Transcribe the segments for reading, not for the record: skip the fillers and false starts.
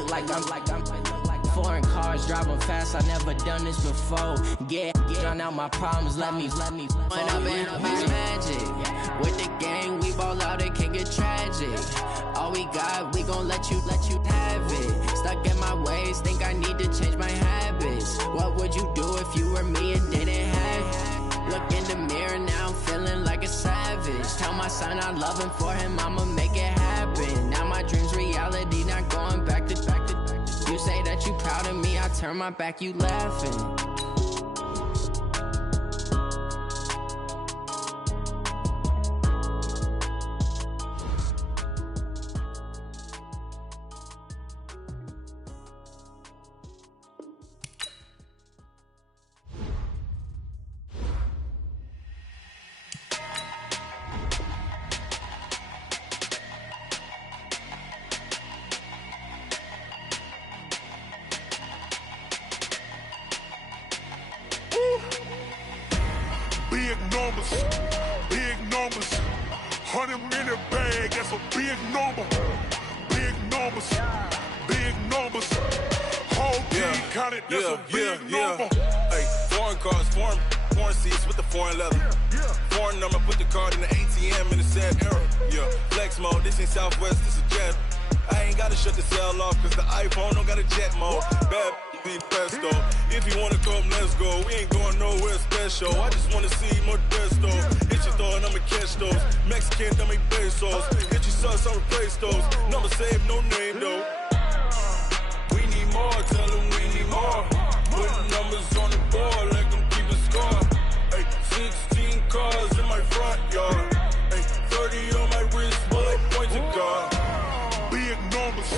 look like I'm foreign cars driving fast. I never done this before. Get on out my problems. Let me. When I've been up is magic. With the gang, we ball out. It can get tragic. All we got, we gon' let you have it. Stuck in my ways, think I need to change my habits. What would you do if you were me and didn't have it? Look in the mirror now, I'm feeling like a savage. Tell my son I love him, for him I'ma make it happen. Now my dream's reality, not going back to. You say that you proud of me, I turn my back, you laughing. Big numbers, 100-minute bag, that's a big number. Big numbers, whole team counted, that's a big number. Hey, foreign cars, foreign seats with the foreign leather. Foreign number, put the card in the ATM in the sad era. Yeah, flex mode, this ain't Southwest, this a jet. I ain't gotta shut the cell off, cause the iPhone don't got a jet mode. Bad be pesto. If you wanna come, let's go. We ain't going nowhere special. I just wanna see Modesto. Hit your thought, I'ma catch those. Mexican, dummy pesos. Hit your sus, I'll replace those. Number saved, no name though. We need more, tell them we need more. Putting numbers on the board, like them keep a score. Hey, 16 cars in my front yard. Hey, 30 on my wrist, while I point to God. Big numbers,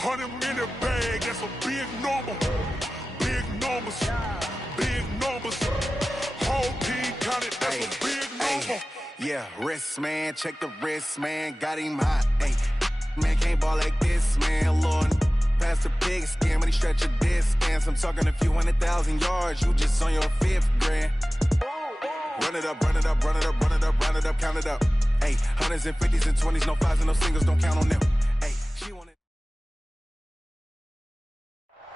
100-minute bag, that's a big number. Big numbers, whole team counted, that's a big number. Yeah, wrist man, check the wrist man, got him hot. Ay, man can't ball like this, man. Lord, past the pig skin when he stretch a distance. I'm talking a few 100,000 yards, you just on your 5th grand. Run it up, count it up. Hey, hundreds and 50s and 20s, no 5s and no singles, don't count on them. Hey, she wanted.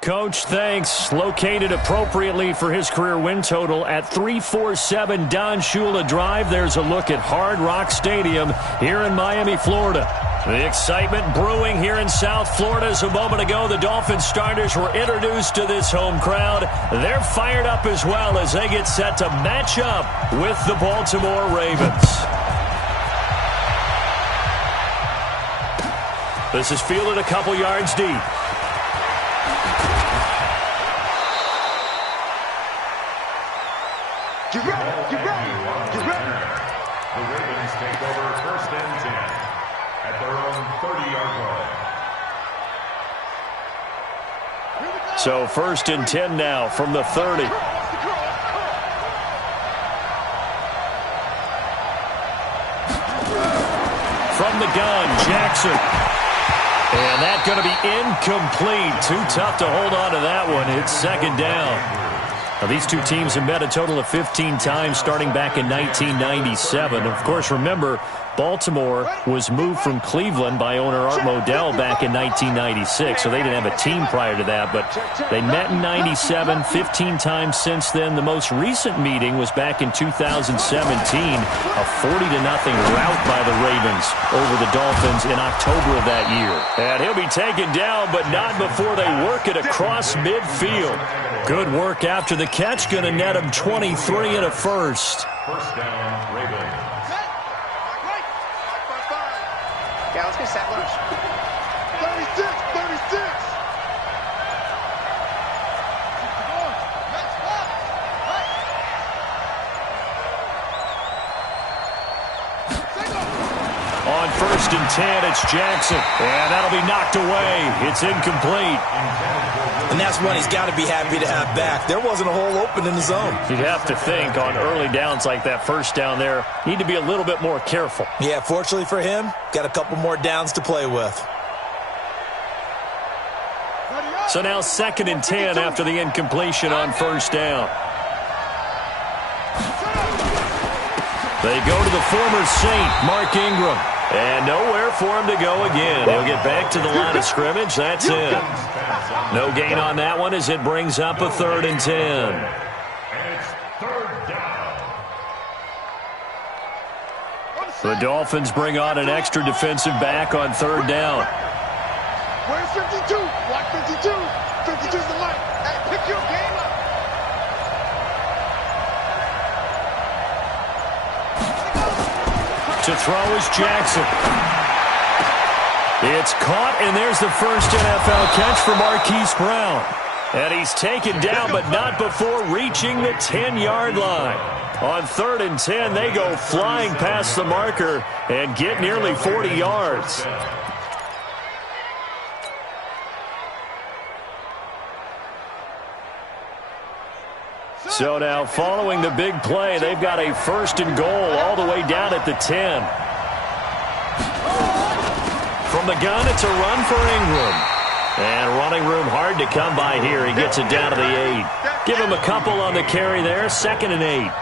Coach, thanks. Located appropriately for his career win total at 347 Don Shula Drive. There's a look at Hard Rock Stadium here in Miami, Florida. The excitement brewing here in South Florida as a moment ago the Dolphins starters were introduced to this home crowd. They're fired up as well as they get set to match up with the Baltimore Ravens. This is fielded a couple yards deep. Get ready. The Ravens take over 1st and 10 at their own 30-yard line. So 1st and 10 now from the 30. From the gun, Jackson. And that's going to be incomplete. Too tough to hold on to that one. It's 2nd down. Now, these two teams have met a total of 15 times starting back in 1997. Of course, remember, Baltimore was moved from Cleveland by owner Art Modell back in 1996, so they didn't have a team prior to that. But they met in 97, 15 times since then. The most recent meeting was back in 2017, a 40-0 rout by the Ravens over the Dolphins in October of that year. And he'll be taken down, but not before they work it across midfield. Good work after the catch, going to net him 23 and a first. 1st down, Ravens. Yeah, let's get set loose. 36. On 1st and 10, it's Jackson. And that'll be knocked away. It's incomplete. And that's one he's got to be happy to have back. There wasn't a hole open in the zone. You'd have to think on early downs like that, 1st down there, need to be a little bit more careful. Yeah, fortunately for him, got a couple more downs to play with. So now 2nd and 10 after the incompletion on 1st down. They go to the former Saint, Mark Ingram. And nowhere for him to go again. He'll get back to the line of scrimmage. That's it. No gain on that one as it brings up a 3rd and 10. And it's 3rd down. The Dolphins bring on an extra defensive back on 3rd down. Where's 52? Watch 52. 52's the line. Hey, pick your game up. To throw is Jackson. It's caught, and there's the first NFL catch for Marquise Brown. And he's taken down, but not before reaching the 10-yard line. On 3rd and 10, they go flying past the marker and get nearly 40 yards. So now, following the big play, they've got a 1st and goal all the way down at the 10. From the gun, it's a run for Ingram. And running room hard to come by here. He gets it down to the 8. Give him a couple on the carry there, 2nd and 8.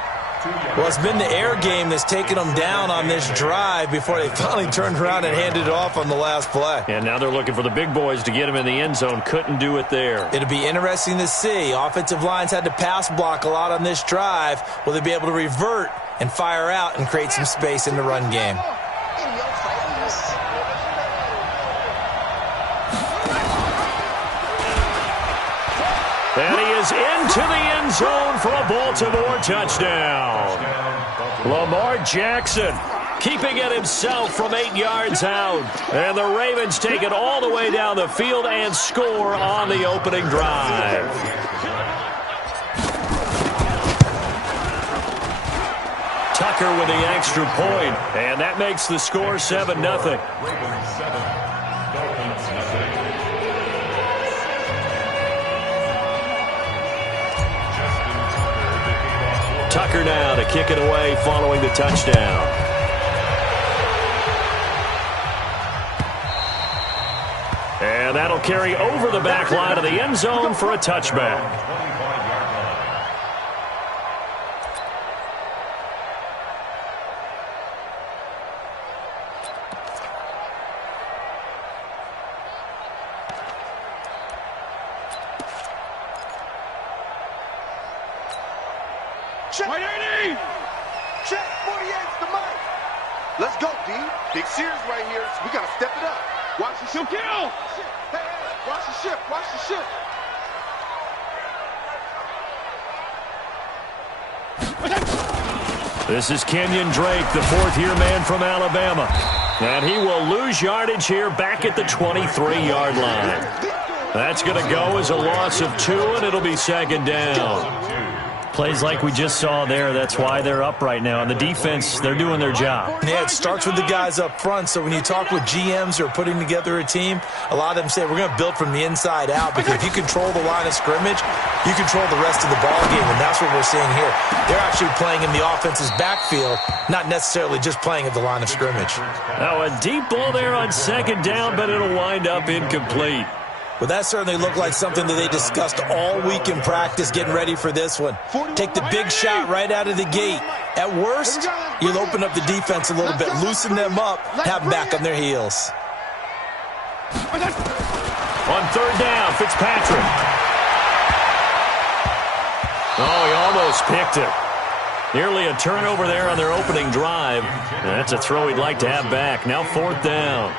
Well, it's been the air game that's taken them down on this drive before they finally turned around and handed it off on the last play. And now they're looking for the big boys to get him in the end zone. Couldn't do it there. It'll be interesting to see. Offensive lines had to pass block a lot on this drive. Will they be able to revert and fire out and create some space in the run game? And he is into the end zone for a Baltimore touchdown. Lamar Jackson keeping it himself from 8 yards out. And the Ravens take it all the way down the field and score on the opening drive. Tucker with the extra point, and that makes the score 7-0. Ravens 7, Dolphins 0. Tucker now to kick it away following the touchdown. And that'll carry over the back line of the end zone for a touchback. Check. 180. Check. 48's the mic. Let's go, D. Big series right here. So we got to step it up. Watch the ship. Kill. Hey, watch the ship. Watch the ship. This is Kenyon Drake, the 4th-year man from Alabama. And he will lose yardage here back at the 23-yard line. That's going to go as a loss of 2, and it'll be 2nd down. Plays like we just saw there, that's why they're up right now. And the defense, they're doing their job. Yeah, it starts with the guys up front. So when you talk with GMs who are putting together a team, a lot of them say, we're going to build from the inside out. Because if you control the line of scrimmage, you control the rest of the ball game. And that's what we're seeing here. They're actually playing in the offense's backfield, not necessarily just playing at the line of scrimmage. Now a deep ball there on 2nd down, but it'll wind up incomplete. Well, that certainly looked like something that they discussed all week in practice getting ready for this one. Take the big shot right out of the gate. At worst, you'll open up the defense a little bit, loosen them up, have them back on their heels. On 3rd down, Fitzpatrick. Oh, he almost picked it. Nearly a turnover there on their opening drive. That's a throw he'd like to have back. Now 4th down.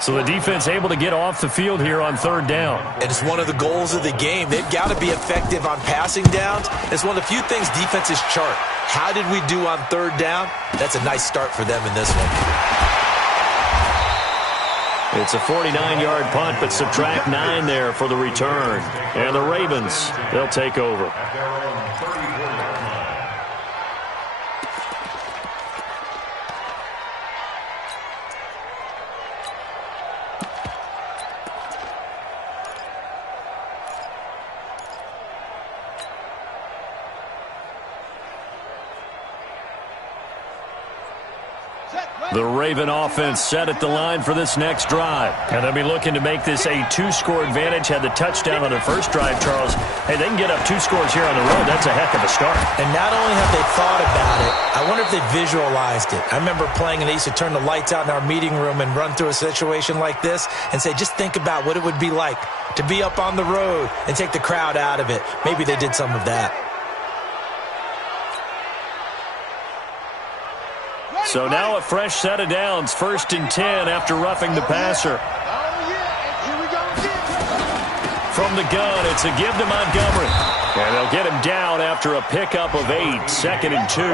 So the defense able to get off the field here on 3rd down. And it's one of the goals of the game. They've got to be effective on passing downs. It's one of the few things defenses chart. How did we do on 3rd down? That's a nice start for them in this one. It's a 49-yard punt, but subtract 9 there for the return. And the Ravens, they'll take over. The Raven offense set at the line for this next drive. And they'll be looking to make this a 2-score advantage. Had the touchdown on their first drive, Charles. Hey, they can get up 2 scores here on the road. That's a heck of a start. And not only have they thought about it, I wonder if they visualized it. I remember playing and they used to turn the lights out in our meeting room and run through a situation like this and say, just think about what it would be like to be up on the road and take the crowd out of it. Maybe they did some of that. So now a fresh set of downs, 1st and 10 after roughing the passer. From the gun, it's a give to Montgomery. And they'll get him down after a pickup of 8, 2nd and 2.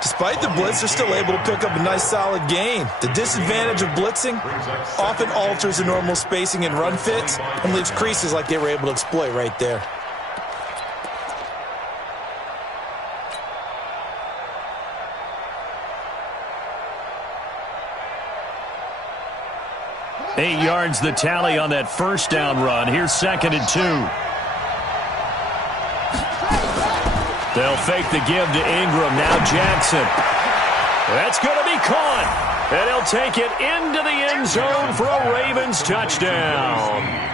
Despite the blitz, they're still able to pick up a nice solid gain. The disadvantage of blitzing often alters the normal spacing and run fits and leaves creases like they were able to exploit right there. 8 yards the tally on that first down run. Here's 2nd and 2. They'll fake the give to Ingram. Now Jackson. That's going to be caught. And he'll take it into the end zone for a Ravens touchdown.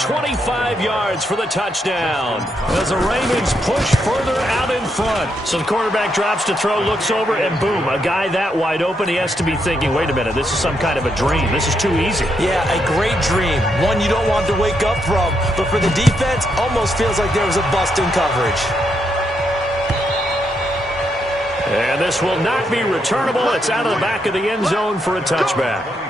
25 yards for the touchdown as the Ravens push further out in front. So the quarterback drops to throw, looks over, and boom, a guy that wide open, he has to be thinking, wait a minute, this is some kind of a dream. This is too easy. Yeah, a great dream. One you don't want to wake up from. But for the defense, almost feels like there was a bust in coverage. And this will not be returnable. It's out of the back of the end zone for a touchback.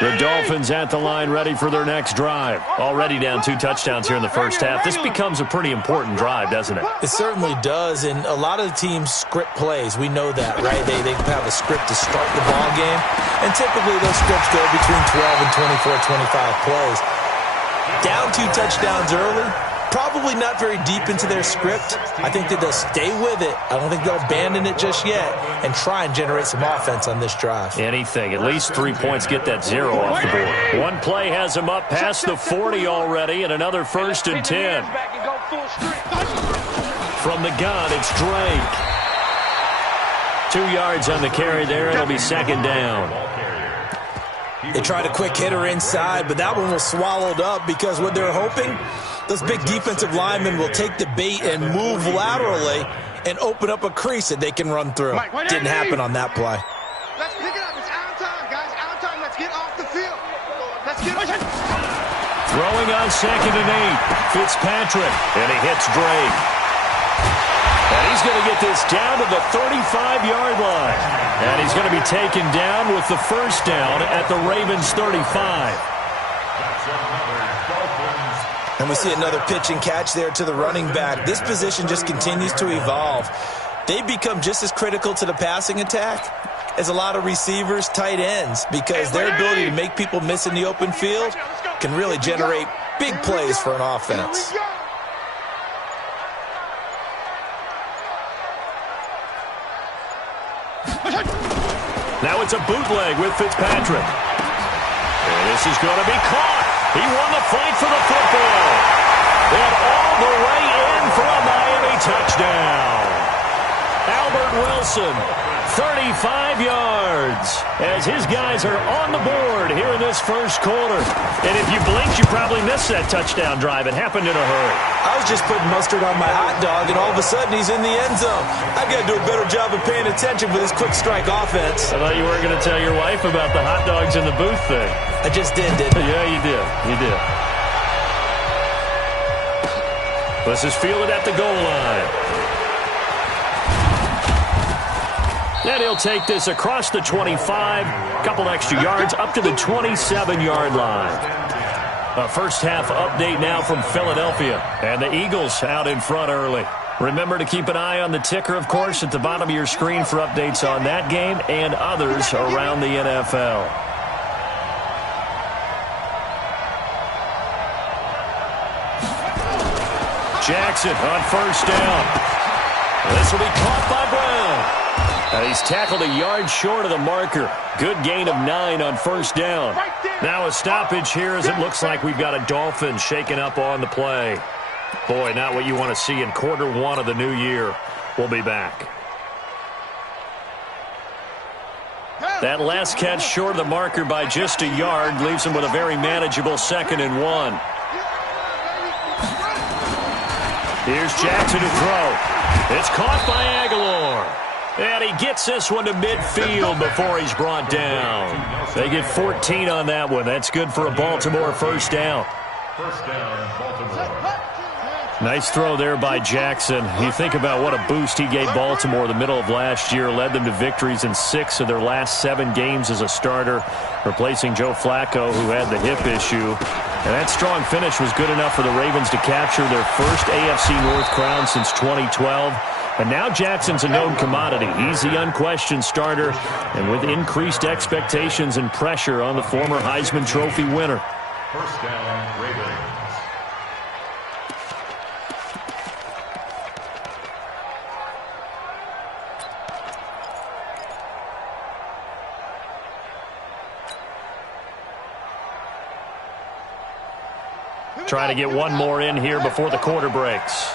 The Dolphins at the line ready for their next drive. Already down 2 touchdowns here in the first half. This becomes a pretty important drive, doesn't it? It certainly does, and a lot of the teams script plays. We know that, right? They have a script to start the ball game, and typically those scripts go between 12 and 24, 25 plays. Down 2 touchdowns early, probably not very deep into their script. I think that they'll stay with it. I don't think they'll abandon it just yet and try and generate some offense on this drive. Anything. At least 3 points, get that 0 off the board. One play has them up past the 40 already, and another 1st and 10. From the gun, it's Drake. 2 yards on the carry there. It'll be 2nd down. They tried a quick hitter inside, but that one was swallowed up because what they're hoping, those big defensive linemen will take the bait and move laterally and open up a crease that they can run through. Didn't happen on that play. Let's pick it up. It's out of time, guys. Out of time. Let's get off the field. Let's get off. Throwing on 2nd and 8. Fitzpatrick, and he hits Drake. And he's going to get this down to the 35-yard line. And he's going to be taken down with the first down at the Ravens 35. And we see another pitch and catch there to the running back. This position just continues to evolve. They become just as critical to the passing attack as a lot of receivers, tight ends, because their ability to make people miss in the open field can really generate big plays for an offense. Now it's a bootleg with Fitzpatrick. And this is going to be caught. He won the fight for the football. And all the way in for a Miami touchdown. Albert Wilson, 35 yards, as his guys are on the board here in this first quarter. And if you blinked, you probably missed that touchdown drive. It happened in a hurry. I was just putting mustard on my hot dog, and all of a sudden he's in the end zone. I've got to do a better job of paying attention for this quick strike offense. I thought you weren't going to tell your wife about the hot dogs in the booth thing. I just did, didn't I? Yeah, you did. You did. This is fielded at the goal line. And he'll take this across the 25, couple extra yards, up to the 27-yard line. A first-half update now from Philadelphia. And the Eagles out in front early. Remember to keep an eye on the ticker, of course, at the bottom of your screen for updates on that game and others around the NFL. Jackson on first down. This will be caught by Brown. And he's tackled a yard short of the marker. Good gain of 9 on first down. Now a stoppage here as it looks like we've got a Dolphins shaking up on the play. Boy, not what you want to see in quarter 1 of the new year. We'll be back. That last catch short of the marker by just a yard leaves him with a very manageable 2nd and 1. Here's Jackson to throw. It's caught by Aguilar. And he gets this one to midfield before he's brought down. They get 14 on that one. That's good for a Baltimore first down. First down, Baltimore. Nice throw there by Jackson. You think about what a boost he gave Baltimore the middle of last year. Led them to victories in 6 of their last 7 games as a starter, replacing Joe Flacco, who had the hip issue. And that strong finish was good enough for the Ravens to capture their first AFC North crown since 2012. And now Jackson's a known commodity. He's the unquestioned starter, and with increased expectations and pressure on the former Heisman Trophy winner. First down, Ravens. Trying to get one more in here before the quarter breaks.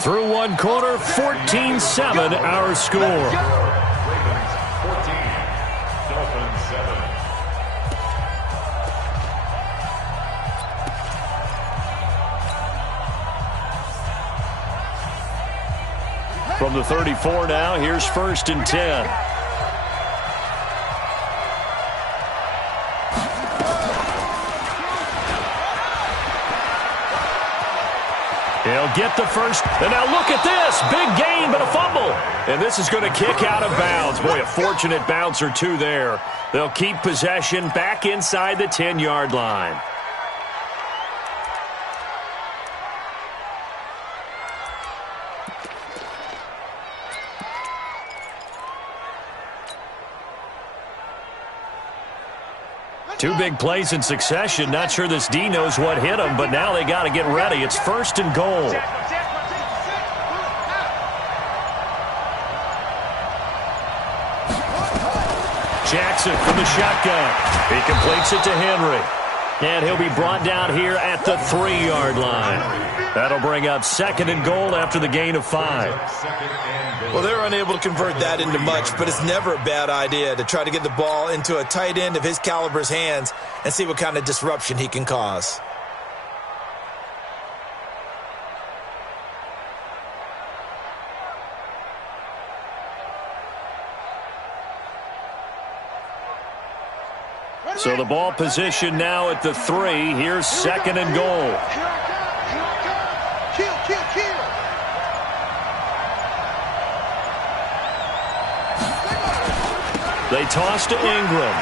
Through one quarter, 14-7 our score. Ravens 14, Dolphins 7. From the 34 now, here's 1st and 10. He'll get the first, and now look at this. Big gain, but a fumble. And this is going to kick out of bounds. Boy, a fortunate bounce or two there. They'll keep possession back inside the 10-yard line. Two big plays in succession. Not sure this D knows what hit him, but now they got to get ready. It's 1st and goal. Jackson from the shotgun. He completes it to Henry. And he'll be brought down here at the 3-yard line. That'll bring up 2nd and goal after the gain of 5. Well, they're unable to convert that into much, but it's never a bad idea to try to get the ball into a tight end of his caliber's hands and see what kind of disruption he can cause. So the ball position now at the 3. Here's 2nd and goal. They toss to Ingram.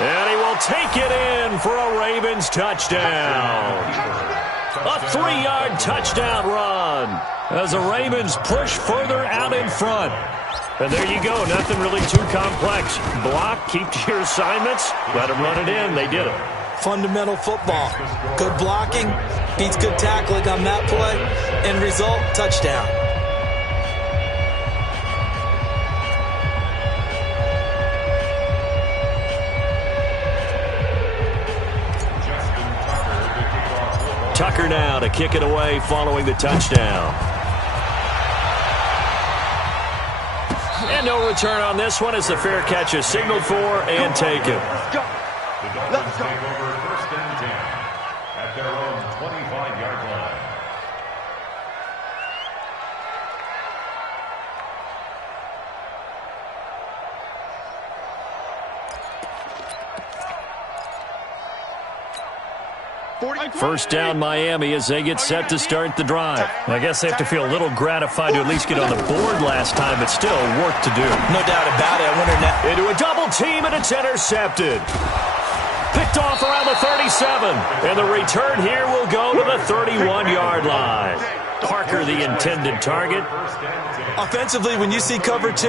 And he will take it in for a Ravens touchdown. A 3-yard touchdown run as the Ravens push further out in front. And there you go. Nothing really too complex. Block, keep to your assignments, let them run it in. They did it. Fundamental football. Good blocking beats good tackling on that play. End result, touchdown. Tucker now to kick it away following the touchdown. And no return on this one as the fair catch is signaled for and taken. The Dolphins take over 1st and 10 at their own 25-yard line. First down Miami as they get set to start the drive. I guess they have to feel a little gratified to at least get on the board last time, but still work to do. No doubt about it. I wonder now. Into a double team, and it's intercepted. Picked off around the 37. And the return here will go to the 31-yard line. Parker the intended target. Offensively, when you see cover two,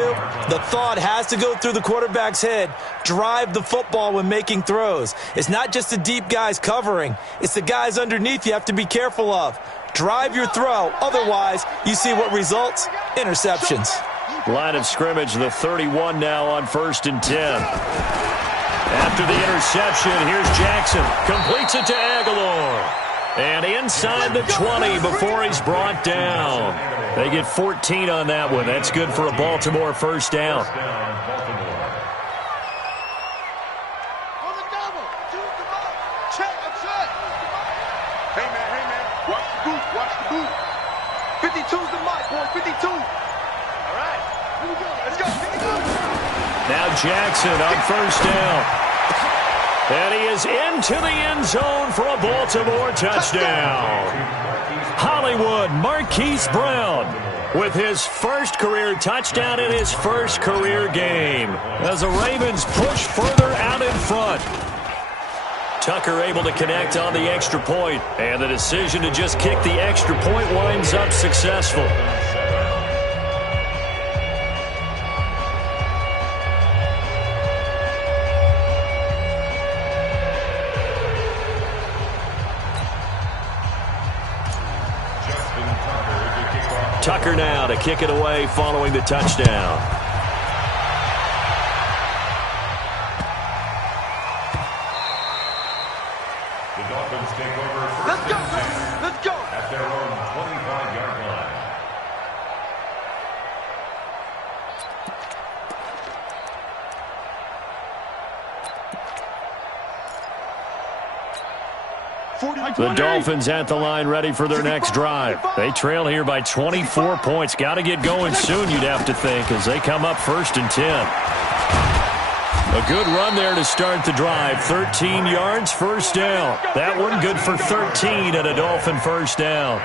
the thought has to go through the quarterback's head. Drive the football when making throws. It's not just the deep guys covering. It's the guys underneath you have to be careful of. Drive your throw. Otherwise, you see what results? Interceptions. Line of scrimmage, the 31 now on 1st and 10. After the interception, here's Jackson. Completes it to Aguilar. And inside the 20 before he's brought down. They get 14 on that one. That's good for a Baltimore first down. Hey, man. Watch the boot. 52's the mic, boy. 52. All right. Here we go. Let's go. 52. Now Jackson on first down. And he is into the end zone for a Baltimore touchdown. Hollywood Marquise Brown with his first career touchdown in his first career game as the Ravens push further out in front. Tucker able to connect on the extra point, and the decision to just kick the extra point winds up successful. Tucker now to kick it away following the touchdown. The Dolphins take over first and 10 Let's go. at their own 25-yard line. The Dolphins at the line ready for their next drive. They trail here by 24 points. Got to get going soon, you'd have to think, as they come up 1st and 10. A good run there to start the drive. 13 yards, first down. That one good for 13 at a Dolphin first down.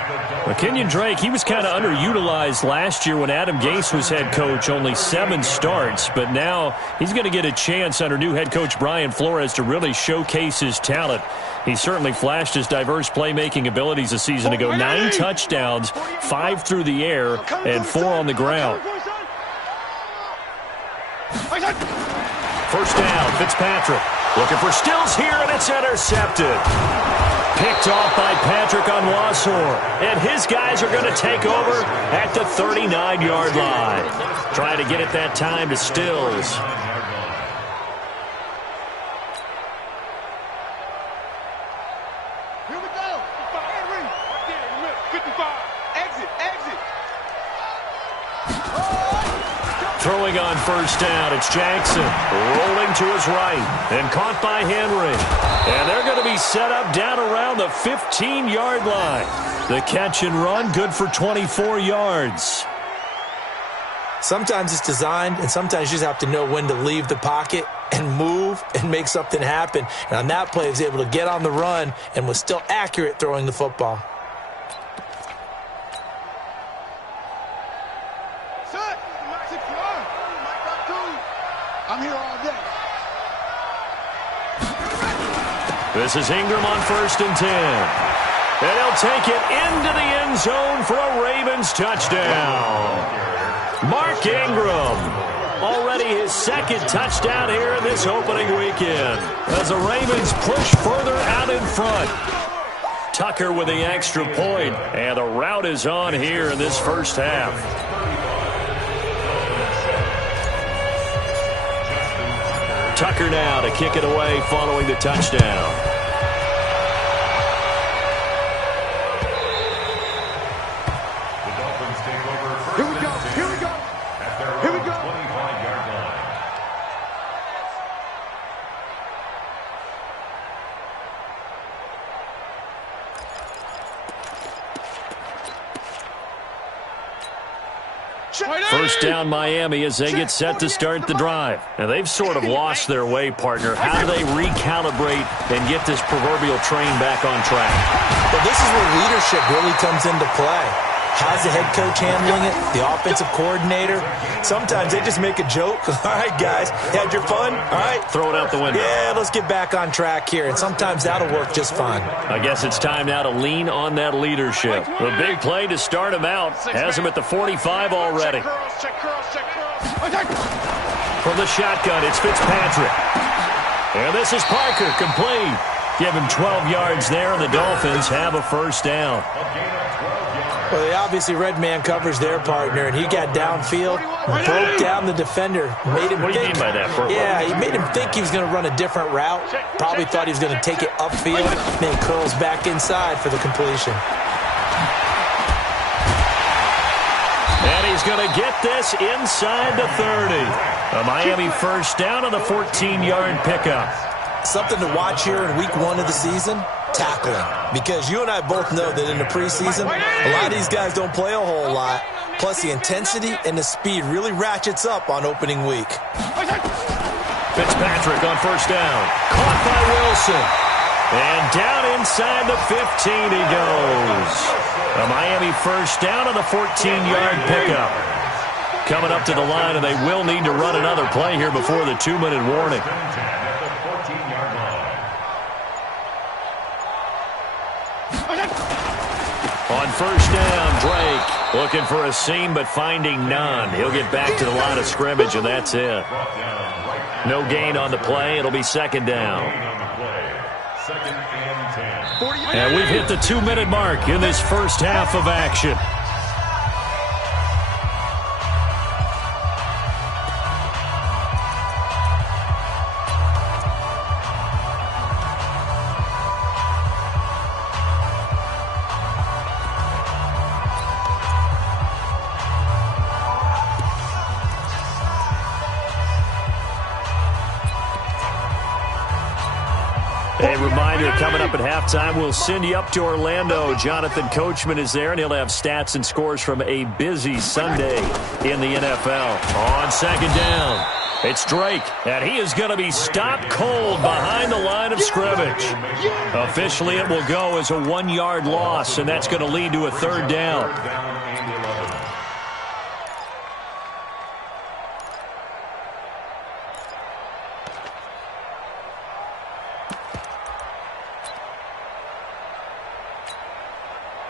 Kenyon Drake, he was kind of underutilized last year when Adam Gase was head coach. Only 7 starts, but now he's going to get a chance under new head coach Brian Flores to really showcase his talent. He certainly flashed his diverse playmaking abilities a season ago. 9 touchdowns, 5 through the air, and 4 on the ground. First down, Fitzpatrick. Looking for Stills here, and it's intercepted. Picked off by Patrick on Wassor. And his guys are going to take over at the 39-yard line. Trying to get it that time to Stills. Here we go. 55. Exit. Throwing on first down, it's Jackson. Rolling to his right and caught by Henry. And they're going to be set up down around the 15-yard line. The catch and run, good for 24 yards. Sometimes it's designed, and sometimes you just have to know when to leave the pocket and move and make something happen. And on that play, he was able to get on the run and was still accurate throwing the football. I'm here all day. This is Ingram on 1st and 10. And he'll take it into the end zone for a Ravens touchdown. Mark Ingram, already his 2nd touchdown here in this opening weekend, as the Ravens push further out in front. Tucker with the extra point, and the route is on here in this first half. Tucker now to kick it away following the touchdown. The Dolphins take over first Here we go. at their own 25-yard line. First down Miami as they get set to start the drive. And they've sort of lost their way, partner. How do they recalibrate and get this proverbial train back on track? Well, this is where leadership really comes into play. How's the head coach handling it? The offensive coordinator? Sometimes they just make a joke. All right, guys, you had your fun? All right. Throw it out the window. Yeah, let's get back on track here, and sometimes that'll work just fine. I guess it's time now to lean on that leadership. A big play to start him out. Has him at the 45 already. From the shotgun, it's Fitzpatrick. And this is Parker, complete. Give him 12 yards there, and the Dolphins have a first down. Well, they obviously read man coverage their partner, and he got downfield, broke down the defender, made him What do you mean by that, Purple? Yeah, he made him think he was going to run a different route. Probably thought he was going to take it upfield, then curls back inside for the completion. And he's going to get this inside the 30. A Miami first down on the 14-yard pickup. Something to watch here in week 1 of the season, tackling. Because you and I both know that in the preseason, a lot of these guys don't play a whole lot. Plus, the intensity and the speed really ratchets up on opening week. Fitzpatrick on first down. Caught by Wilson. And down inside the 15 he goes. A Miami first down on the 14-yard pickup. Coming up to the line, and they will need to run another play here before the 2-minute warning. On first down, Drake looking for a seam but finding none. He'll get back to the line of scrimmage, and that's it. No gain on the play. It'll be second down. And we've hit the 2-minute mark in this first half of action. A reminder, coming up at halftime, we'll send you up to Orlando. Jonathan Coachman is there, and he'll have stats and scores from a busy Sunday in the NFL. On second down, it's Drake, and he is going to be stopped cold behind the line of scrimmage. Officially, it will go as a 1-yard loss, and that's going to lead to a third down.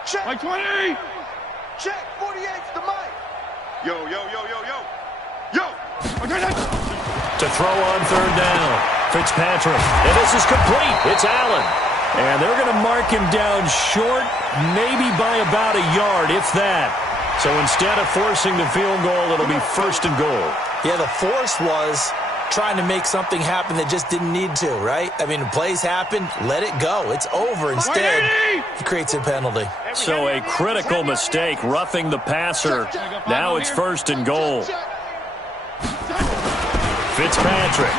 Check 20! Check 48's the mic! Yo, yo, yo, yo, yo! Yo! To throw on third down, Fitzpatrick. And this is complete. It's Allen. And they're going to mark him down short, maybe by about a yard, if that. So instead of forcing the field goal, it'll be first and goal. Yeah, the force was trying to make something happen that just didn't need to, right? I mean, plays happen, let it go. It's over. Instead, he creates a penalty. So a critical mistake, roughing the passer. Now it's first and goal. Fitzpatrick.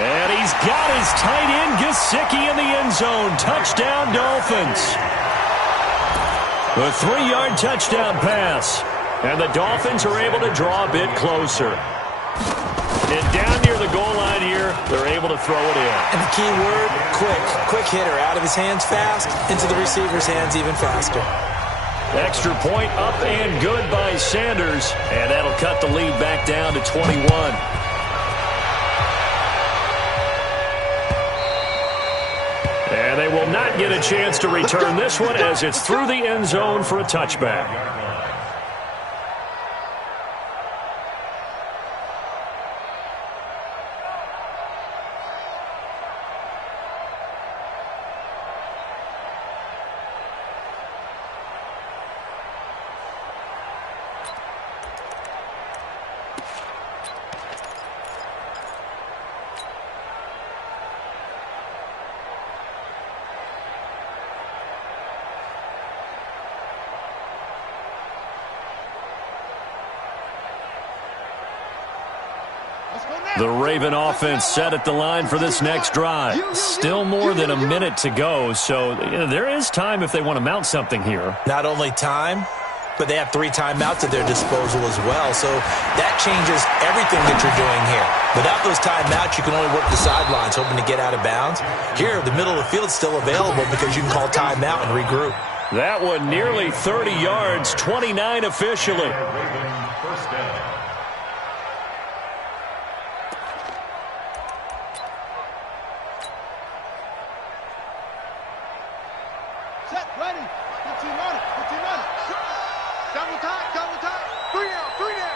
And he's got his tight end, Gesicki, in the end zone. Touchdown, Dolphins. A 3-yard touchdown pass. And the Dolphins are able to draw a bit closer. And down near the goal line here, they're able to throw it in. And the key word, quick. Quick hitter. Out of his hands fast, into the receiver's hands even faster. Extra point up and good by Sanders. And that'll cut the lead back down to 21. And they will not get a chance to return this one as it's through the end zone for a touchback. The Raven offense set at the line for this next drive. Still more than a minute to go, so there is time if they want to mount something here. Not only time, but they have 3 timeouts at their disposal as well, so that changes everything that you're doing here. Without those timeouts, you can only work the sidelines, hoping to get out of bounds. Here, the middle of the field is still available because you can call timeout and regroup. That one nearly 30 yards, 29 officially. First down. Set, ready. 15 on it. 15 on it. Double time, double time. 3 down, 3 down.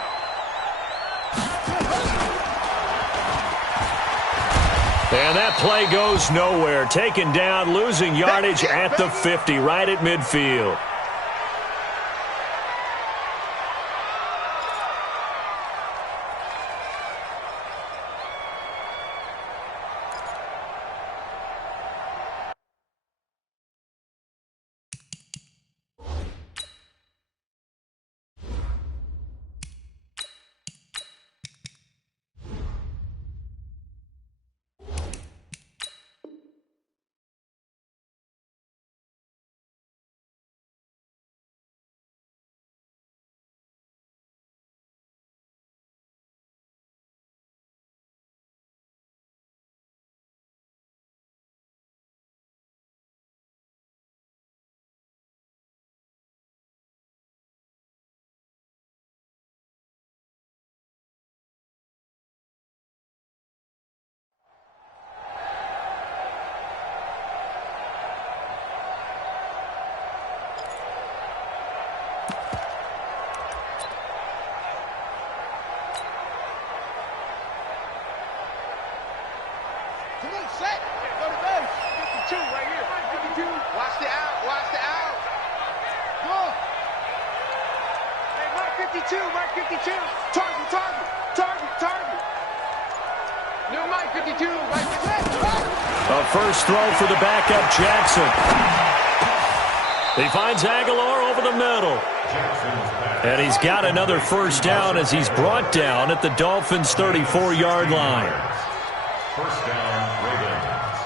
And that play goes nowhere. Taken down, losing yardage at the 50, right at midfield. Come on, set. Go to base. 52 right here. 52. Watch the out. Watch the out. Go. Hey, mark 52. Mark 52. Target, target. Target, target. New Mike 52. Right set. A first throw for the backup, Jackson. He finds Aguilar over the middle. And he's got another first down as he's brought down at the Dolphins' 34-yard line. First down, Ravens.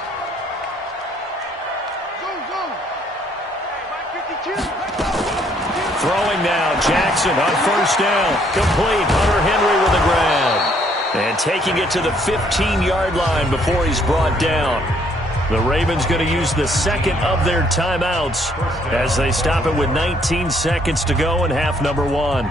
Go, go. Hey, Mike 52. Throwing now, Jackson on first down. Complete, Hunter Henry with a grab. And taking it to the 15-yard line before he's brought down. The Ravens going to use the second of their timeouts as they stop it with 19 seconds to go in half number one.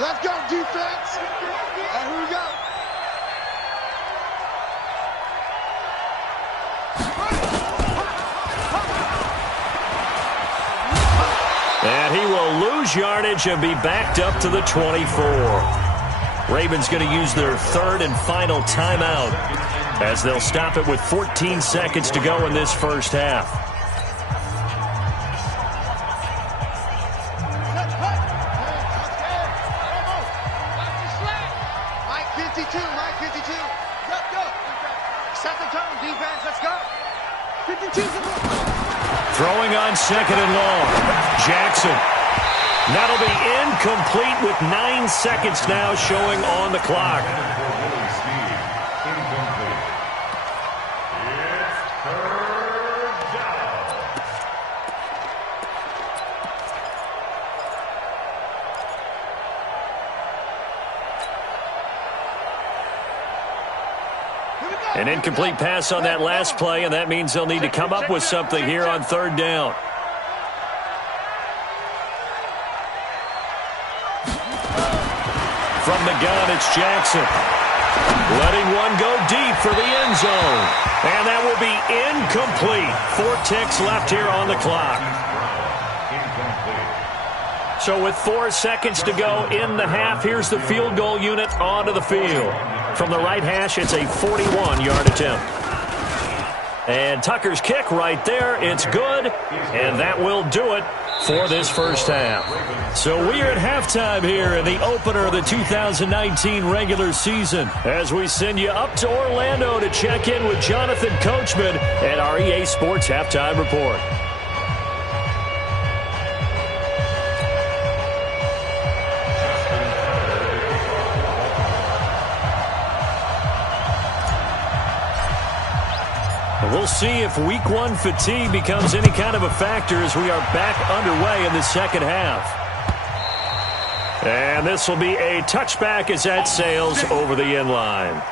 Let's go, defense. Here we go. And he will lose yardage and be backed up to the 24. Ravens going to use their third and final timeout as they'll stop it with 14 seconds to go in this first half. Throwing on second and long. Jackson. That'll be incomplete with 9 seconds now showing on the clock. An incomplete pass on that last play, and that means they'll need to come up with something here on third down. From the gun, it's Jackson. Letting one go deep for the end zone. And that will be incomplete. 4 ticks left here on the clock. So with 4 seconds to go in the half, here's the field goal unit onto the field. From the right hash, it's a 41-yard attempt. And Tucker's kick right there. It's good, and that will do it for this first half. So we are at halftime here in the opener of the 2019 regular season as we send you up to Orlando to check in with Jonathan Coachman and our EA Sports Halftime Report. We'll see if week one fatigue becomes any kind of a factor as we are back underway in the second half. And this will be a touchback as that sails over the end line.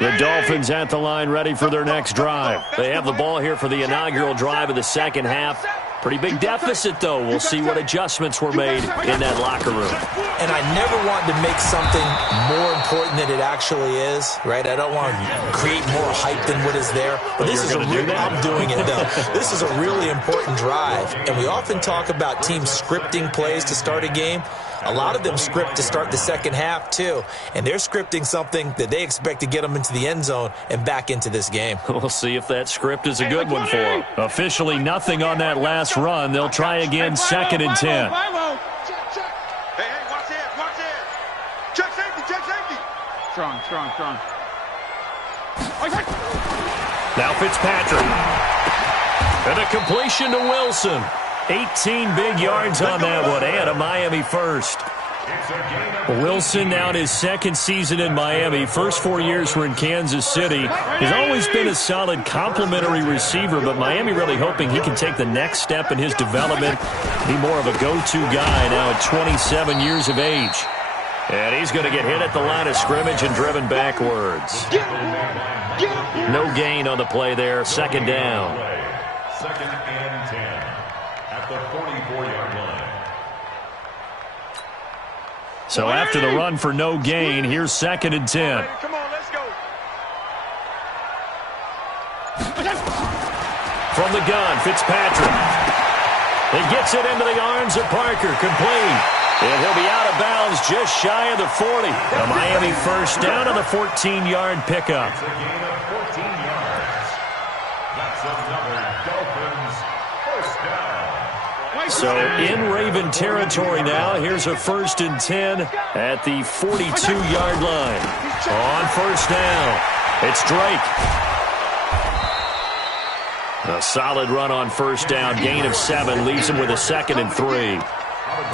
The Dolphins at the line ready for their next drive. They have the ball here for the inaugural drive of the second half. Pretty big deficit, though. We'll see what adjustments were made in that locker room. And I never want to make something more important than it actually is, right? I don't want to create more hype than what is there. But this is I'm doing it, though. This is a really important drive. And we often talk about teams scripting plays to start a game. A lot of them script to start the second half, too. And they're scripting something that they expect to get them into the end zone and back into this game. We'll see if that script is a good one for them. Officially nothing on that last run. They'll try again, 2nd and 10. Hey, watch it, watch it. Check safety, check safety. Strong. Now Fitzpatrick. And a completion to Wilson. 18 big yards on that one, and a Miami first. Wilson now in his second season in Miami. First 4 years were in Kansas City. He's always been a solid complementary receiver, but Miami really hoping he can take the next step in his development, be more of a go-to guy now at 27 years of age. And he's going to get hit at the line of scrimmage and driven backwards. No gain on the play there, 2nd down. 2nd and 10 at the 44-yard line. So after the run for no gain, here's 2nd and 10. Come on, let's go. From the gun, Fitzpatrick. He gets it into the arms of Parker, complete. And he'll be out of bounds just shy of the 40. A Miami first down on the 14-yard pickup. It's a gain of 14 yards. That's another Dolphins first down. So in Raven territory now. Here's a 1st and 10 at the 42-yard line. On first down, it's Drake. A solid run on first down. Gain of 7 leaves him with a 2nd and 3.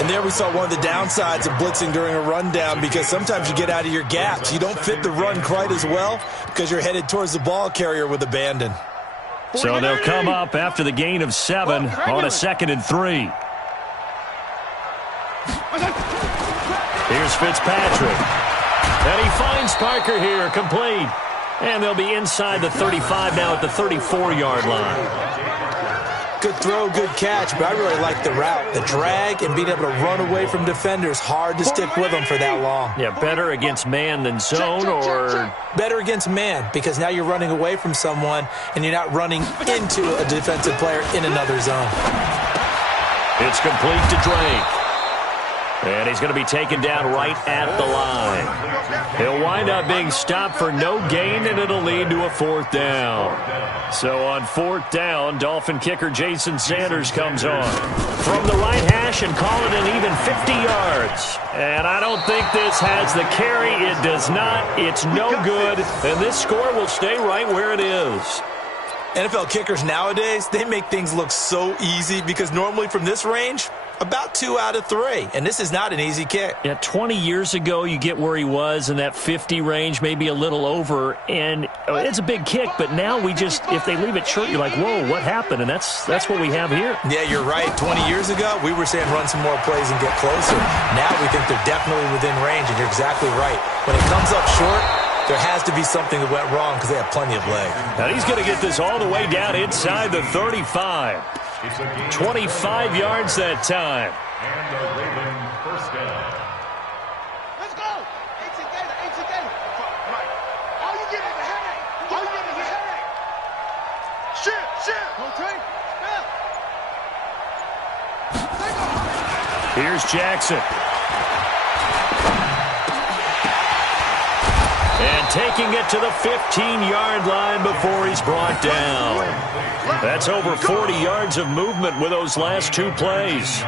And there we saw one of the downsides of blitzing during a rundown, because sometimes you get out of your gaps. You don't fit the run quite as well because you're headed towards the ball carrier with abandon. So they'll come up after the gain of 7 on a 2nd and 3. Here's Fitzpatrick. And he finds Parker here, complete. And they'll be inside the 35 now at the 34-yard line. Good throw, good catch, but I really like the route. The drag and being able to run away from defenders, hard to stick with them for that long. Yeah, better against man than zone, or? Better against man, because now you're running away from someone and you're not running into a defensive player in another zone. It's complete to Drake. And he's going to be taken down right at the line. He'll wind up being stopped for no gain, and it'll lead to a 4th down. So on 4th down, Dolphin kicker Jason Sanders comes on from the right hash and call it an even 50 yards. And I don't think this has the carry. It does not. It's no good. And this score will stay right where it is. NFL kickers nowadays, they make things look so easy, because normally from this range, about 2 out of 3, and this is not an easy kick. Yeah, 20 years ago, you get where he was in that 50 range, maybe a little over, and it's a big kick, but now we just, if they leave it short, you're like, whoa, what happened? And that's what we have here. Yeah, you're right. 20 years ago, we were saying run some more plays and get closer. Now we think they're definitely within range, and you're exactly right. When it comes up short, there has to be something that went wrong, because they have plenty of leg. Now he's going to get this all the way down inside the 35. 25 yards that time. And the Raven first down. Let's go. It's a gator. Mike, all you get is a headache. Shit. Okay. Here's Jackson. And taking it to the 15-yard line before he's brought down. That's over 40 yards of movement with those last 2 plays.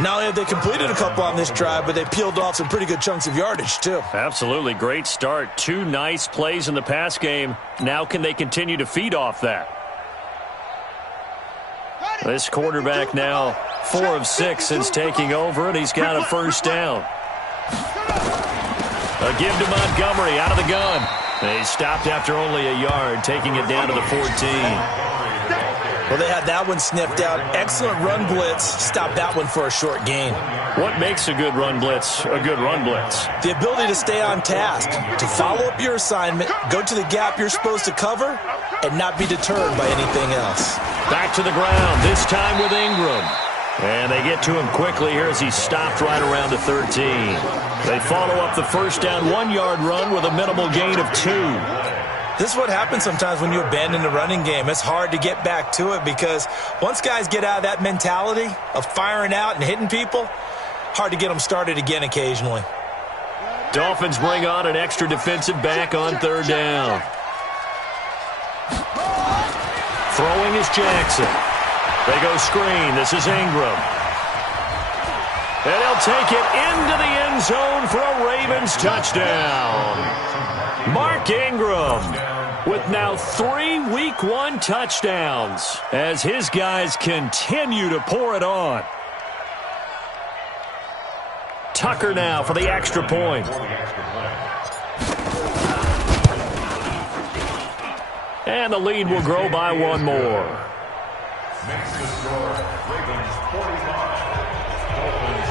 Not only have they completed a couple on this drive, but they peeled off some pretty good chunks of yardage, too. Absolutely. Great start. 2 nice plays in the pass game. Now can they continue to feed off that? This quarterback now 4 of 6 since taking over, and he's got a first down. A give to Montgomery out of the gun. And he stopped after only a yard, taking it down to the 14. Well, they had that one sniffed out. Excellent run blitz. Stopped that one for a short gain. What makes a good run blitz a good run blitz? The ability to stay on task, to follow up your assignment, go to the gap you're supposed to cover, and not be deterred by anything else. Back to the ground, this time with Ingram. And they get to him quickly here as he stopped right around the 13. They follow up the first down 1-yard run with a minimal gain of 2. This is what happens sometimes when you abandon the running game. It's hard to get back to it because once guys get out of that mentality of firing out and hitting people, hard to get them started again occasionally. Dolphins bring on an extra defensive back on 3rd down. Throwing is Jackson. They go screen. This is Ingram. And he'll take it into the end zone for a Ravens touchdown. Mark Ingram with now 3 Week 1 touchdowns as his guys continue to pour it on. Tucker now for the extra point. And the lead will grow by 1 more. Makes the score Ravens 45, Dolphins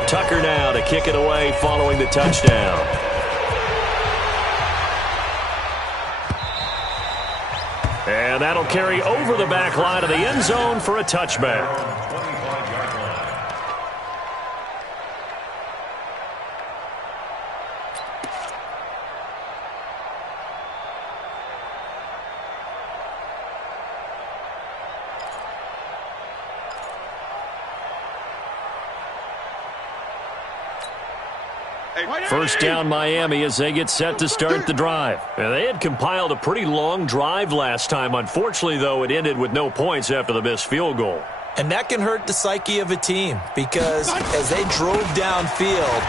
14. Tucker now to kick it away following the touchdown. And that'll carry over the back line of the end zone for a touchback. First down Miami as they get set to start the drive. And they had compiled a pretty long drive last time. Unfortunately, though, it ended with no points after the missed field goal. And that can hurt the psyche of a team because as they drove downfield,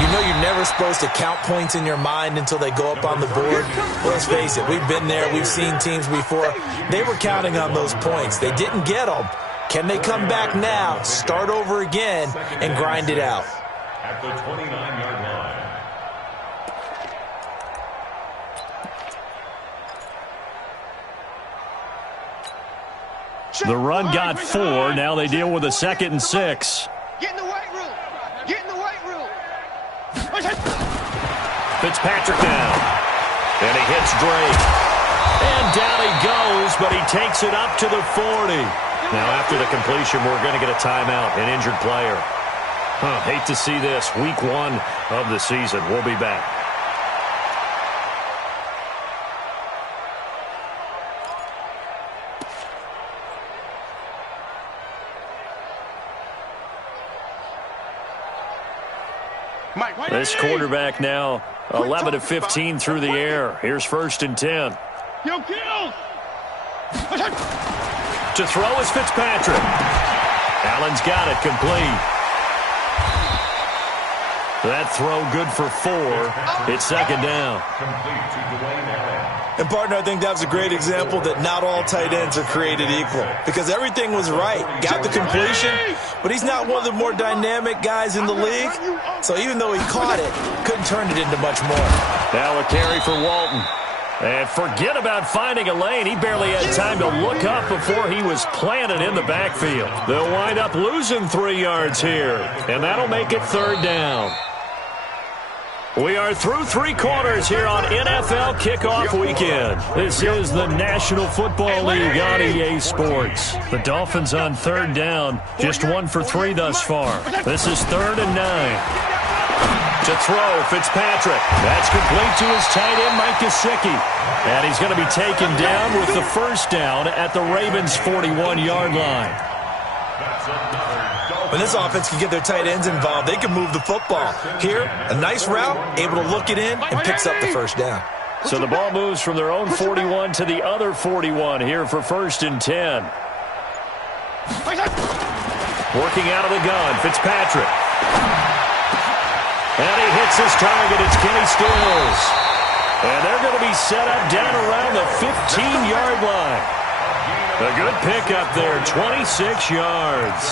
you know you're never supposed to count points in your mind until they go up on the board. Well, let's face it, we've been there. We've seen teams before. They were counting on those points. They didn't get them. Can they come back now, start over again, and grind it out? At the 29-yard line. The run got 4. Now they deal with a 2nd and 6. Get in the weight room. Get in the weight room. Fitzpatrick now. And he hits Drake. And down he goes, but he takes it up to the 40. Now after the completion, we're going to get a timeout, an injured player. Hate to see this. Week 1 of the season. We'll be back. This quarterback now 11 of 15 through the air. Here's 1st and 10. To throw is Fitzpatrick. Allen's got it complete. That throw good for 4. It's 2nd down. And, partner, I think that was a great example that not all tight ends are created equal because everything was right. Got the completion, but he's not one of the more dynamic guys in the league. So even though he caught it, couldn't turn it into much more. Now a carry for Walton. And forget about finding a lane. He barely had time to look up before he was planted in the backfield. They'll wind up losing 3 yards here, and that'll make it 3rd down. We are through 3 quarters here on NFL Kickoff Weekend. This is the National Football League on EA Sports. The Dolphins on 3rd down, just 1 for 3 thus far. This is 3rd and 9. To throw, Fitzpatrick. That's complete to his tight end, Mike Gesicki. And he's going to be taken down with the first down at the Ravens' 41-yard line. When this offense can get their tight ends involved, they can move the football. Here, a nice route, able to look it in, and picks up the first down. So the ball moves from their own 41 to the other 41 here for 1st and 10. Working out of the gun, Fitzpatrick. And he hits his target. It's Kenny Stills. And they're going to be set up down around the 15-yard line. A good pickup there, 26 yards.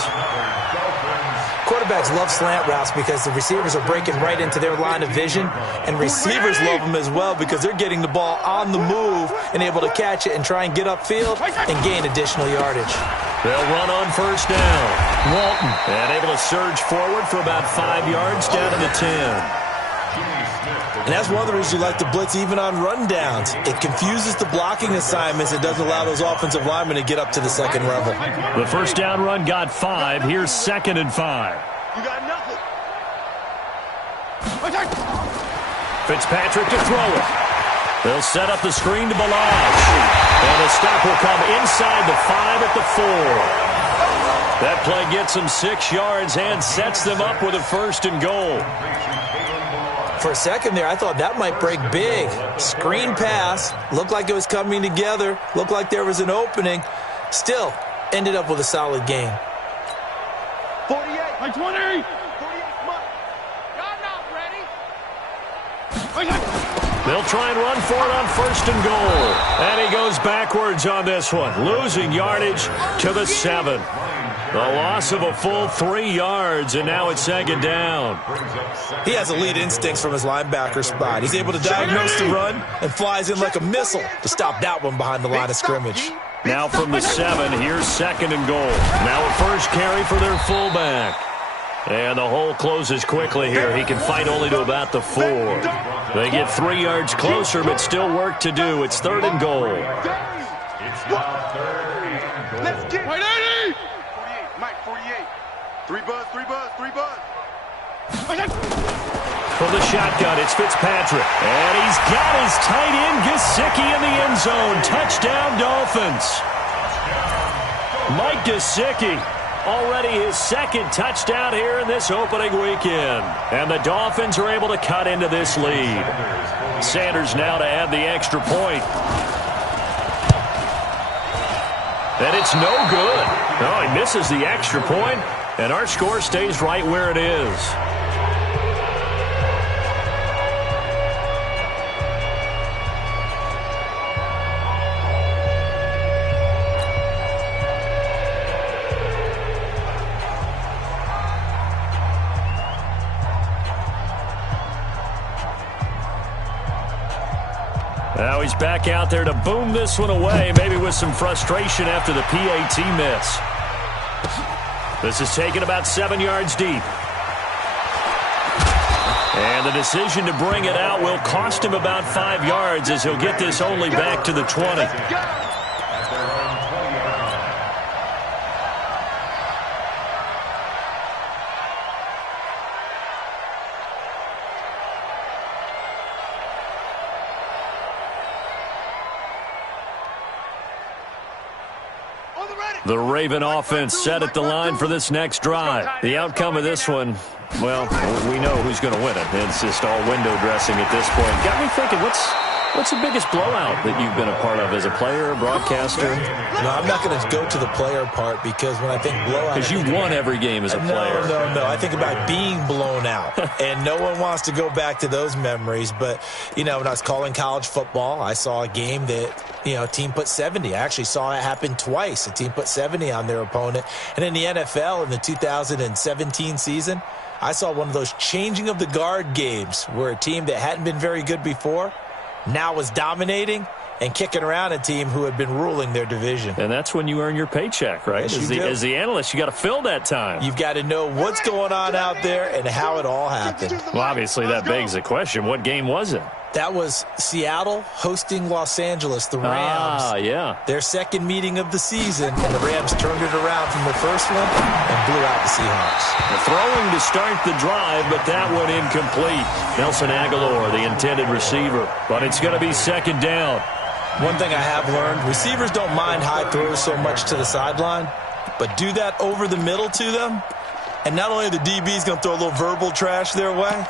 Quarterbacks love slant routes because the receivers are breaking right into their line of vision, and receivers love them as well because they're getting the ball on the move and able to catch it and try and get upfield and gain additional yardage. They'll run on first down. Walton, and able to surge forward for about 5 yards down to the 10. And that's one of the reasons you like to blitz even on rundowns. It confuses the blocking assignments. It doesn't allow those offensive linemen to get up to the second level. The first down run got 5. Here's 2nd and 5. You got nothing. Fitzpatrick to throw it. They'll set up the screen to Balazs. And the stop will come inside the 5 at the 4. That play gets them 6 yards and sets them up with a 1st and goal. For a second there, I thought that might break big. Screen pass. Looked like it was coming together. Looked like there was an opening. Still, ended up with a solid game. 48. 20. 48, Y'all not ready. They'll try and run for it on 1st and goal. And he goes backwards on this one, losing yardage to the 7. The loss of a full 3 yards, and now it's 2nd down. He has elite instincts from his linebacker spot. He's able to diagnose the run and flies in like a missile to stop that one behind the line of scrimmage. Now from the 7, here's 2nd and goal. Now a first carry for their fullback. And the hole closes quickly here. He can fight only to about the 4. They get 3 yards closer, but still work to do. It's 3rd and goal. It's now 3rd and goal. Let's get 180. 48, Mike, 48. 3 buzz, 3 buzz, 3 buzz. From the shotgun, it's Fitzpatrick. And he's got his tight end, Gesicki, in the end zone. Touchdown, Dolphins. Mike Gesicki, already his 2nd touchdown here in this opening weekend. And the Dolphins are able to cut into this lead. Sanders now to add the extra point. And it's no good. No, he misses the extra point, and our score stays right where it is. Now he's back out there to boom this one away, maybe with some frustration after the PAT miss. This is taken about 7 yards deep. And the decision to bring it out will cost him about 5 yards as he'll get this only back to the 20. The Raven offense set at the line for this next drive. The outcome of this one, well, we know who's going to win it. It's just all window dressing at this point. Got me thinking, what's the biggest blowout that you've been a part of as a player, a broadcaster? No, I'm not going to go to the player part because when I think blowout... Because you won every game as a player. No. I think about being blown out. And no one wants to go back to those memories. But, when I was calling college football, I saw a game that, a team put 70. I actually saw it happen twice. A team put 70 on their opponent. And in the NFL, in the 2017 season, I saw one of those changing of the guard games where a team that hadn't been very good before now was dominating and kicking around a team who had been ruling their division. And that's when you earn your paycheck, right? Yes, as the analyst, you got to fill that time. You've got to know what's going on out there and how it all happened. Well, obviously, that begs the question, what game was it? That was Seattle hosting Los Angeles, the Rams. Yeah. Their second meeting of the season, and the Rams turned it around from the first one and blew out the Seahawks. The throwing to start the drive, but that one incomplete. Nelson Aguilar, the intended receiver, but it's going to be 2nd down. One thing I have learned, receivers don't mind high throws so much to the sideline, but do that over the middle to them, and not only are the DBs going to throw a little verbal trash their way,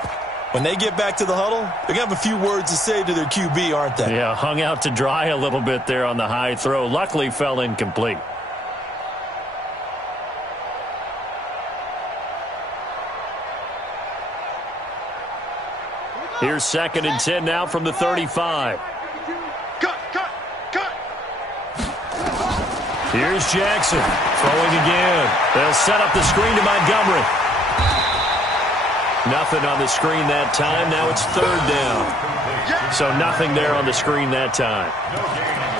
when they get back to the huddle, they're going to have a few words to say to their QB, aren't they? Yeah, hung out to dry a little bit there on the high throw. Luckily fell incomplete. Here's 2nd and 10 now from the 35. Cut. Here's Jackson throwing again. They'll set up the screen to Montgomery. Nothing on the screen that time. Now it's 3rd down. So nothing there on the screen that time.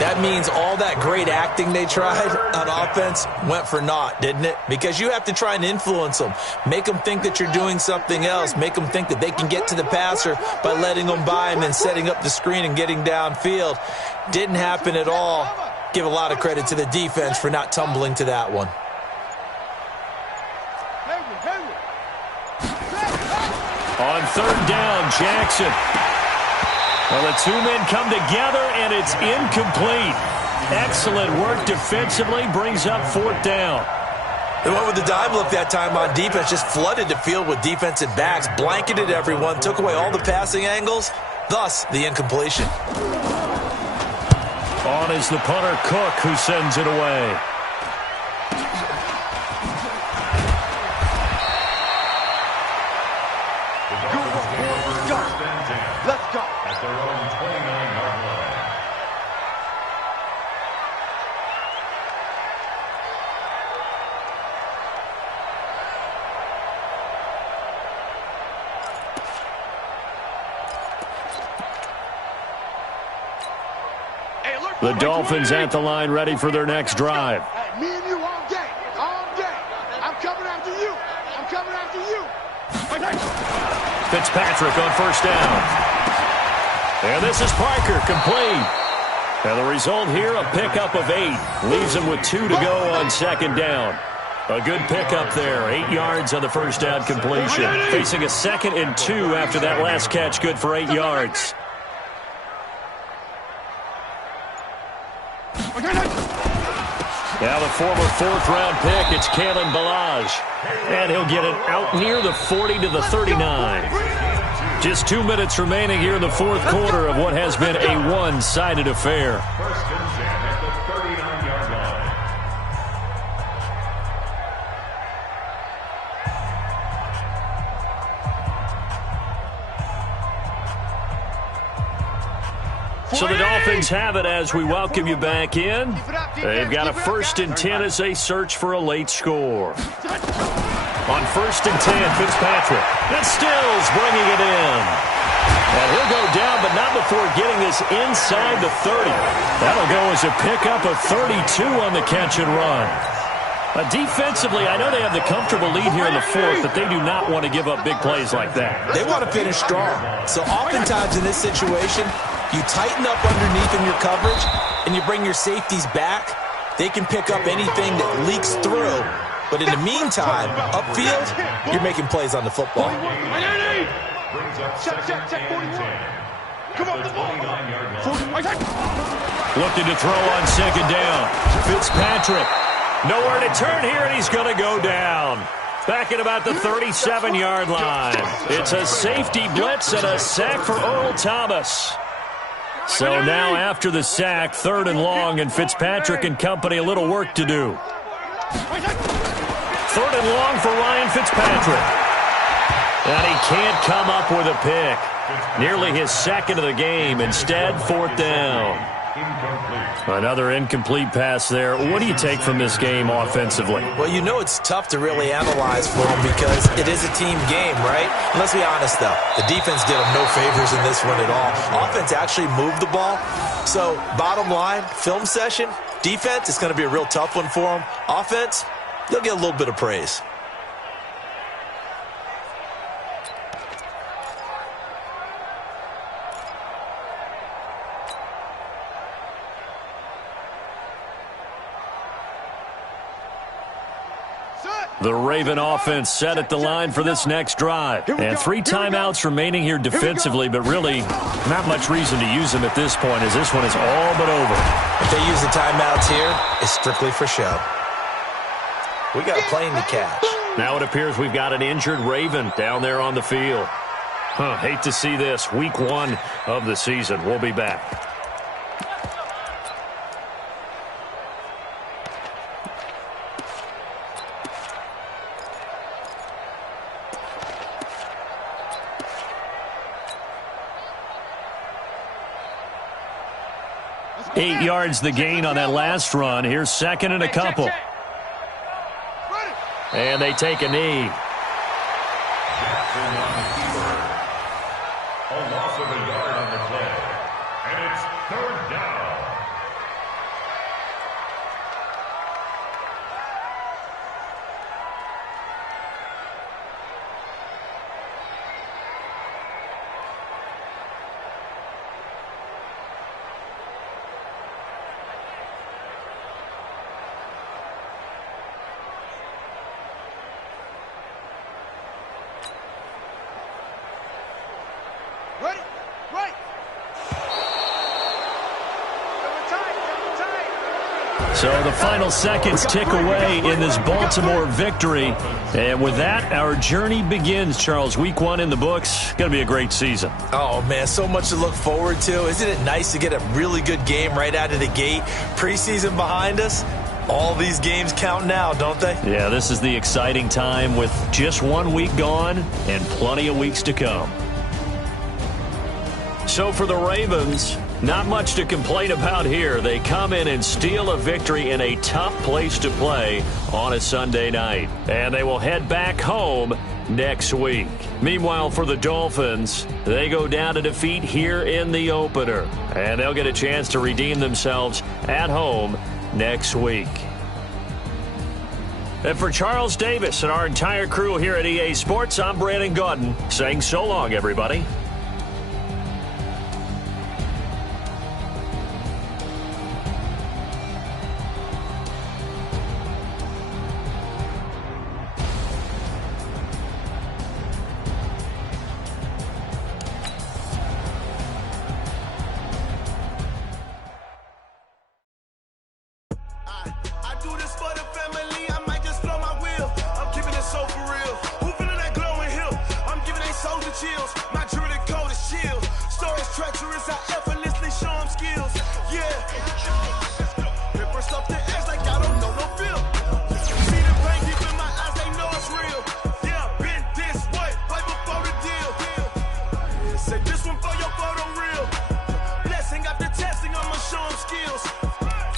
That means all that great acting they tried on offense went for naught, didn't it? Because you have to try and influence them. Make them think that you're doing something else. Make them think that they can get to the passer by letting them by and then setting up the screen and getting downfield. Didn't happen at all. Give a lot of credit to the defense for not tumbling to that one. On 3rd down, Jackson. Well, the two men come together, and it's incomplete. Excellent work defensively, brings up 4th down. They went with the dime look that time on defense, just flooded the field with defensive backs, blanketed everyone, took away all the passing angles, thus the incompletion. On is the punter, Cook, who sends it away. Let's go. At their own 29-yard line. The Dolphins at the line, ready for their next drive. Hey, me and you all day. All day. I'm coming after you. I'm coming after you. Fitzpatrick on 1st down. And this is Parker, complete. And the result here, a pickup of 8. Leaves him with 2 to go on 2nd down. A good pickup there. 8 yards on the 1st down completion. Facing a 2nd and 2 after that last catch, good for 8 yards. Now the former 4th-round pick, it's Kalen Ballage. And he'll get it out near the 40 to the 39. Just 2 minutes remaining here in the 4th quarter of what has been a one-sided affair. 1st and 10 at the 39-yard line. So the Dolphins have it as we welcome you back in. They've got a 1st and 10 as they search for a late score. On 1st and 10, Fitzpatrick. And Stills bringing it in. And he'll go down, but not before getting this inside the 30. That'll go as a pickup of 32 on the catch and run. Defensively, I know they have the comfortable lead here in the 4th, but they do not want to give up big plays like that. They want to finish strong. So oftentimes in this situation, you tighten up underneath in your coverage, and you bring your safeties back. They can pick up anything that leaks through. But in the meantime, upfield, you're making plays on the football. Check 41. Come on, the 29-yard line. Looking to throw on 2nd down. Fitzpatrick. Nowhere to turn here, and he's going to go down. Back at about the 37-yard line. It's a safety blitz and a sack for Earl Thomas. So now after the sack, 3rd and long, and Fitzpatrick and company a little work to do. 3rd and long for Ryan Fitzpatrick. And he can't come up with a pick. Nearly his 2nd of the game. Instead, 4th down. Another incomplete pass there. What do you take from this game offensively? Well, you know it's tough to really analyze for them because it is a team game, right? And let's be honest, though. The defense did them no favors in this one at all. Offense actually moved the ball. So, bottom line, film session, defense is going to be a real tough one for them. Offense, they'll get a little bit of praise. The Raven offense set at the line for this next drive. And 3 timeouts remaining here defensively, but really not much reason to use them at this point as this one is all but over. If they use the timeouts here, it's strictly for show. We got a plane to catch. Now it appears we've got an injured Raven down there on the field. Hate to see this. Week 1 of the season. We'll be back. 8 yards the gain on that last run. Here's second and a couple. And they take a knee. A loss of a yard on the play. And it's third down. Ready? Right. So the final seconds tick away in this Baltimore victory. And with that, our journey begins, Charles. Week 1 in the books. Going to be a great season. Oh, man, so much to look forward to. Isn't it nice to get a really good game right out of the gate? Preseason behind us. All these games count now, don't they? Yeah, this is the exciting time with just 1 week gone and plenty of weeks to come. So for the Ravens, not much to complain about here. They come in and steal a victory in a tough place to play on a Sunday night. And they will head back home next week. Meanwhile, for the Dolphins, they go down to defeat here in the opener. And they'll get a chance to redeem themselves at home next week. And for Charles Davis and our entire crew here at EA Sports, I'm Brandon Gaudin saying so long, everybody. Chills, my jewelry coat is chill. Storage treacherous, I effortlessly show them skills. Yeah. Paper stuff the edge like I don't know no feel. See the pain deep in my eyes, they know it's real. Yeah, been this way, way before the deal. Say this one for your photo real. Blessing after testing, I'ma show them skills.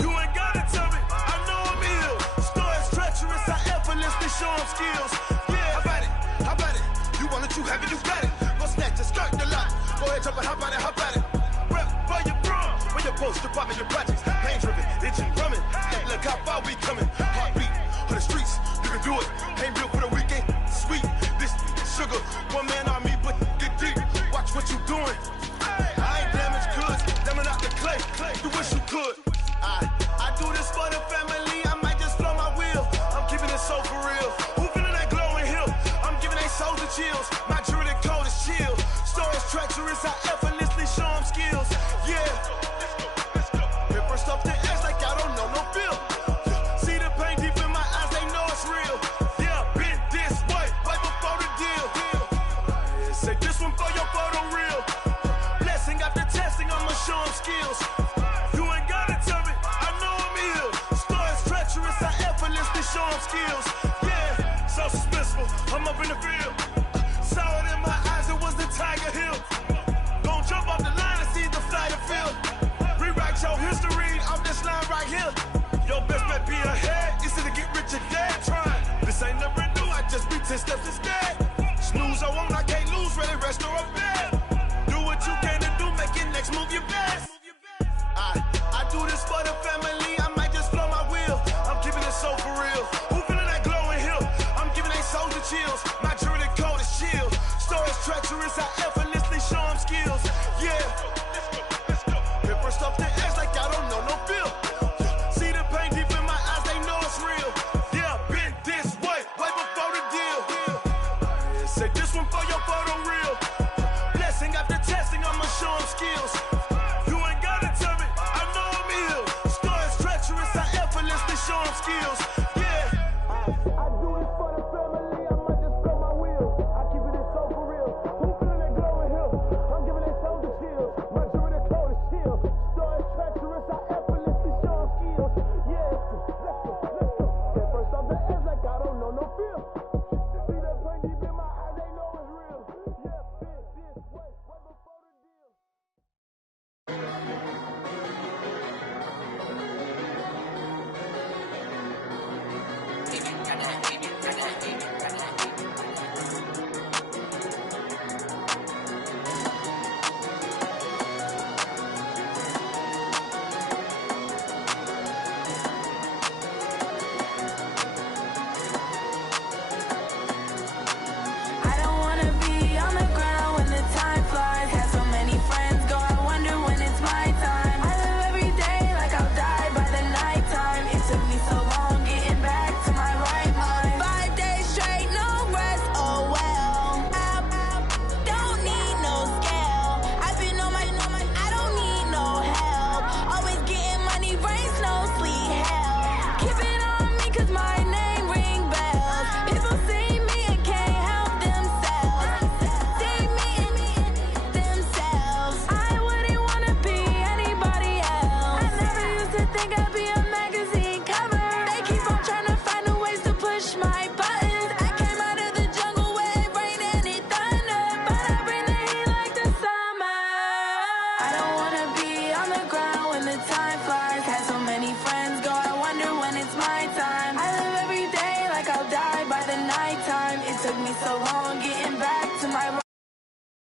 You ain't gotta tell me, I know I'm ill. Storage treacherous, I effortlessly show them skills. Yeah, how about it? How about it? You want it, you have it, you got it. Just start the lot. Go ahead, jump it, hop on it, hop on it. Rep for your bro. When your post, you're popping your projects. Pain driven, engine drumming. Look how far we coming. Heartbeat on the streets. You can do it. Ain't built for the weekend. Sweet. This sugar. One man army, but get deep. Watch what you doing. I ain't damaged goods. Damn it out the clay. You wish you could. I do this for the family. I might just blow my wheel. I'm keeping it so for real. Who feeling that glowing hill? I'm giving they souls the chills. My jewelry coat is chill. Storage treacherous, I effortlessly show them skills. Yeah. Paper stuff the edge like I don't know no feel. See the pain deep in my eyes, they know it's real. Yeah, been this way, way before the deal. Say this one for your photo real. Blessing after testing, I'ma show them skills. You ain't gotta tell me, I know I'm ill. Storage treacherous, I effortlessly show them skills. Yeah, so suspenseful, I'm up in the field. Saw it in my eyes, it was the Tiger Hill. Gon' jump off the line and see the flight of field. Rewrite your history off this line right here. Your best bet be ahead, easy to get rich or dead trying. This ain't never new, I just be 10 steps instead.